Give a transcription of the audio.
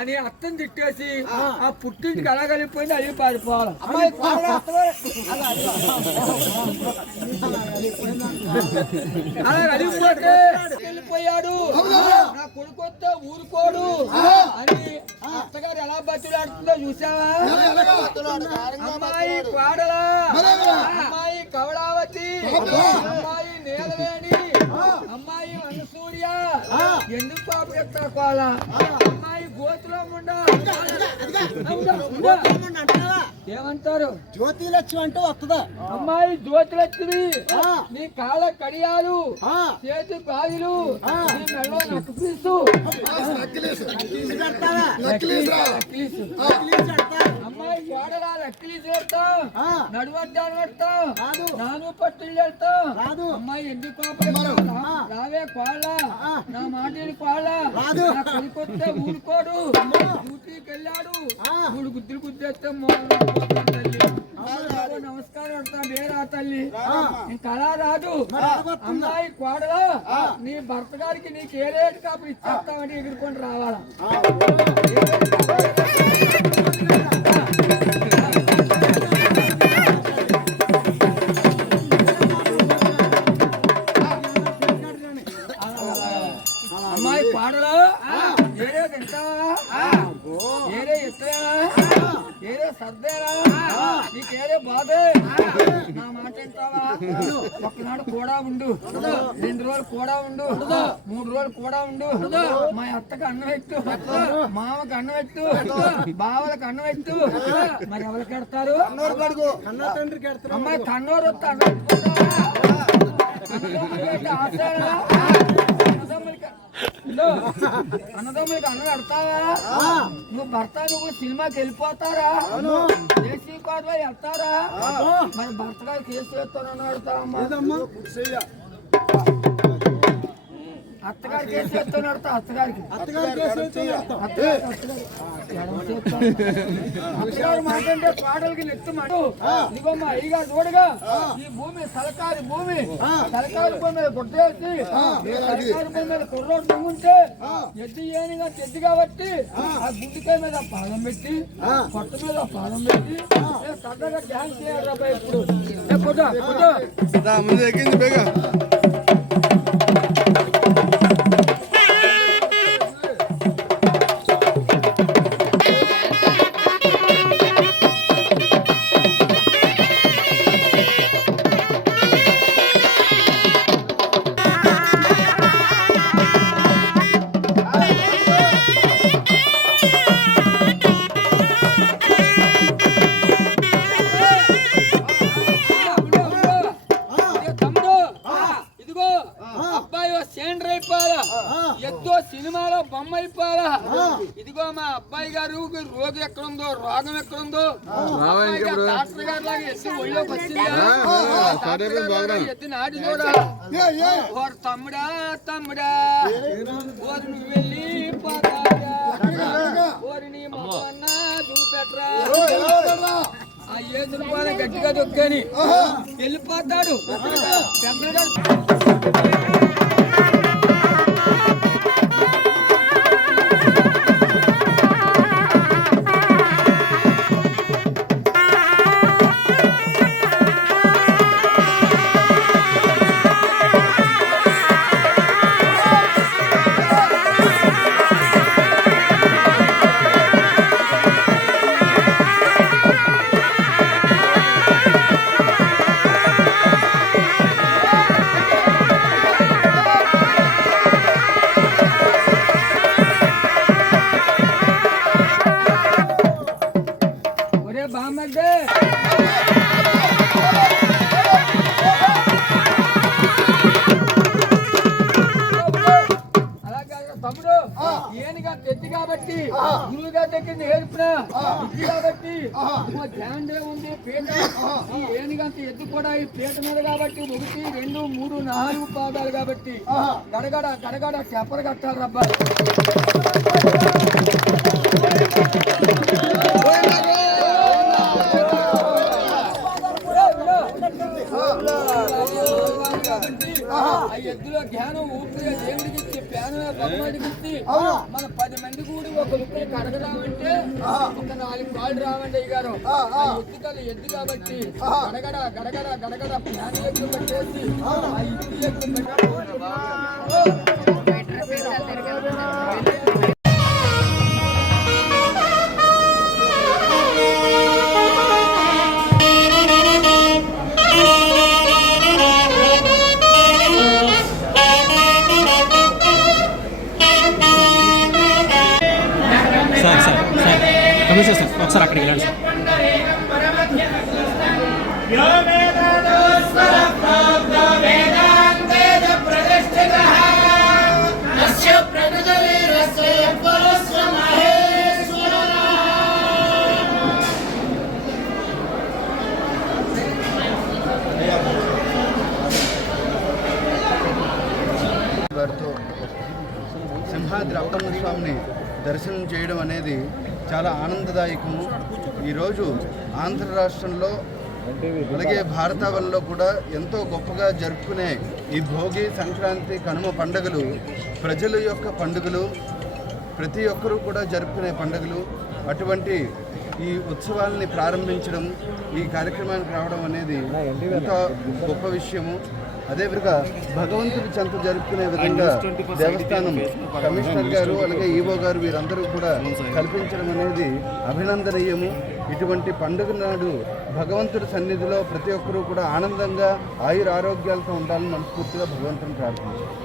అని అత్తని తిట్టేసి ఆ పుట్టింటికి అలా కలిగిపోయింది అది పారిపోవాలి. అలా కలిగిపోతే వెళ్ళిపోయాడు నా కొడుకు వస్తే ఊరుకోడు అని అత్తగారు ఎలా బతులాడుతుందో చూసావా? అమ్మాయి కోడలా, అమ్మాయి కవళావతి, అమ్మాయి నీలవేణి, అమ్మాయి అనసూయ ఎందుకు పాప ఎత్తుకోవాల? అమ్మాయి గోతులో ఏమంటారు? జ్యోతిలక్ష్మి అంటూ వస్తుందా? అమ్మాయి జ్యోతిలక్ష్మి నీ కాళ్ళ కడియాలు, చేతి గాజులు, నీ మెడలో నక్లీసు, అమ్మాయి గోడలా నక్లీసు పెడతాం, నడువడ్డాను పెడతాం, నాను పట్టులు పెడతాం. అమ్మాయి ఎందుకు పాప రావే కోళ్ళ, నా మాటలు కోళ్ళ, కొనుకొస్తే ఊరుకోడు, డ్యూటీకి వెళ్ళాడు, 3 గుద్దులు గుద్దేస్తే నమస్కారం పెడతా వేరా తల్లి ఇంకా అలా రాదు. అమ్మాయి కోడలో నీ భర్త గారికి నీకు ఏ రేటు కాపు ఇచ్చేస్తామని ఎగురుకొని రావాలా? అమ్మాయి కోడలో ఏరే తింటావా, ఏరే ఇస్తావా, ఏరే సర్దేరా, నీకేరే బాధే, నా మాట వింటావా? ఒకనాడు కూడా ఉండు, 2 రోజులు కూడా ఉండు, 3 రోజులు కూడా ఉండు. మా అత్తకు అన్నం పెట్టు, మామకు అన్నం పెట్టు, బావలకు అన్నం పెట్టు. మరి ఎవరికి పెడతారు? అమ్మాయి కన్నోరు వస్తే అన్నం అన్నదమ్ములకి అన్నం పెడతావా? నువ్వు భర్త నువ్వు సినిమాకి వెళ్ళిపోతారా? దేశీ కోడలో వెళ్తారా? మరి భర్త గారు కేసు చేస్తానని పెడతావమ్మా? అత్తగారు కేసు చేస్తాను పెడతా. అత్తగారికి అత్తగారు మాటంటే కోడలికి నెత్తు మాట. ఇదిగోమ్మా ఇక చూడగా ఈ భూమి సలకారి భూమి, సలకారి భూమి మీద గుడ్డేసి సలకారి భూమి మీద కుర్రోడు దిగుంటే ఎద్దు ఏనిగా తెద్దు కాబట్టి ఆ గుడ్డికాయ మీద పాదం పెట్టి, పొట్ట మీద పాదం పెట్టి సరదాగా డ్యాన్స్ చేయాలి రా ఇప్పుడు. ముందు ఎక్కింది బేగా. సినిమాలో బొమ్మ అయిపోయారా? ఇదిగో మా అబ్బాయి గారు రోగి ఎక్కడుందో, రోగం ఎక్కడుందో, డాక్టర్ గారి లాగా ఎత్తి ఒళ్ళోకి వచ్చిందా, ఎత్తి నాటి చూడా. ఓరు తమ్ముడా తమ్ముడా, ఓరు నువ్వు వెళ్ళి పోతాడా, ఓరి నీ మొన్న చూపెట్రా. ఆ ఏదులు పోయిన గట్టిగా దొక్కని వెళ్ళిపోతాడు. తమ్ముడు ఏనుగా తెద్ది కాబట్టి గురువుగా దగ్గర నేర్పిన కాబట్టి ధ్యానం ఉంది పీట. ఈ ఏనుగంత ఎద్దు కూడా ఈ పీట మీద కాబట్టి 1, 2, 3, 4 పాదాలు కాబట్టి గడగడ గడగడ టెప్పలు కట్టాలి రబ్బా. ఆ ఎద్దులో జ్ఞానం ఊపిరి దేవుడికి ఇచ్చి పేన బొమ్మడికి ఇచ్చి మన 10 మంది కూడి ఒక రూపాయి కడగదామంటే ఒక 4 కాళ్ళు రావండి అయ్యారు. ఎద్దు కాబట్టి గడగడ గడగడ గడగడ ఫ్యాన్ ఎగ్గు పెట్టేసి ఆ ఇద్దు ఎగ్గు ఒకసారి అక్కడికి వెళ్ళండి వారితో సింహాద్రి అప్పన్న స్వామిని దర్శనం చేయడం అనేది చాలా ఆనందదాయకము. ఈరోజు ఆంధ్ర రాష్ట్రంలో అలాగే భారతావనిలో కూడా ఎంతో గొప్పగా జరుపుకునే ఈ భోగి, సంక్రాంతి, కనుమ పండుగలు ప్రజల యొక్క పండుగలు, ప్రతి ఒక్కరూ కూడా జరుపుకునే పండుగలు. అటువంటి ఈ ఉత్సవాలని ప్రారంభించడం, ఈ కార్యక్రమానికి రావడం అనేది ఎంతో గొప్ప విషయము. అదేవిధంగా భగవంతుడి చెంత జరుపుకునే విధంగా దేవస్థానం కమిషనర్ గారు అలాగే ఈవో గారు వీరందరూ కూడా కల్పించడం అనేది అభినందనీయము. ఇటువంటి పండుగ నాడు భగవంతుడి సన్నిధిలో ప్రతి ఒక్కరూ కూడా ఆనందంగా ఆయుర ఆరోగ్యాలతో ఉండాలని మనస్ఫూర్తిగా భగవంతుని ప్రార్థించారు.